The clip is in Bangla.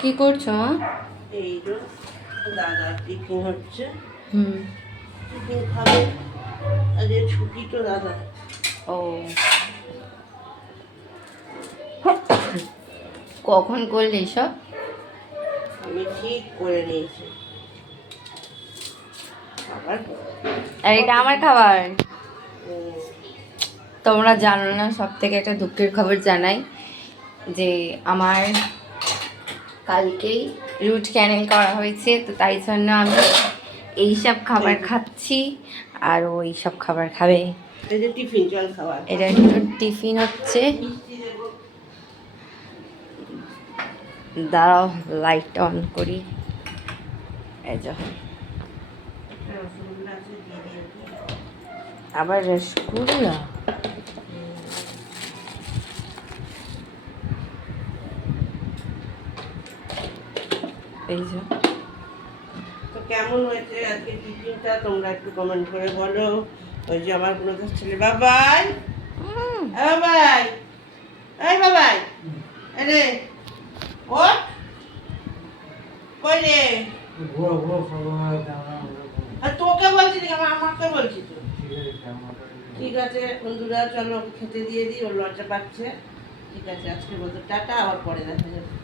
কি করছো মা? এই যে দাদা টিফিন হচ্ছে, হুম। টিফিন খাবে। আজ ছুটি তো দাদা। ও, কখন করলে এসব? আমি ঠিক করে নিয়েছি। আবার আর এটা আমার খাবার। উম, তোমরা জানো না, সব থেকে একটা দুঃখের খবর জানাই যে আমার কালকেই রুট ক্যানেল করা হয়েছে, তো তাই জন্য আমি এইসব খাবার খাচ্ছি আর ও এইসব খাবার খাবে। এই যে টিফিন জল খাবার। এটা একটু টিফিন হচ্ছে। মিষ্টি দেবো। দাঁড়াও, লাইট অন করি। এই যে রসগোল্লা আছে, দিয়ে দিয়েছি। আবার রসগোল্লা। এই যে তো কেমন হয়েছে আজকে টিফিনটা তোমরা একটু কমেন্ট করে বলো। ওই যে আমার কোনো ছেলে বাবাই, বাবাই, এই বাবাই, আরে ও কই রে? আর তোকে বলছি না, আমাকে বলছি তো। ঠিক আছে বন্ধুরা, চলো ওকে খেতে দিয়ে দিই, ওর লজ্জা পাচ্ছে। ঠিক আছে, আজকে বলতো টাটা, আবার পরে দেখা যাবে।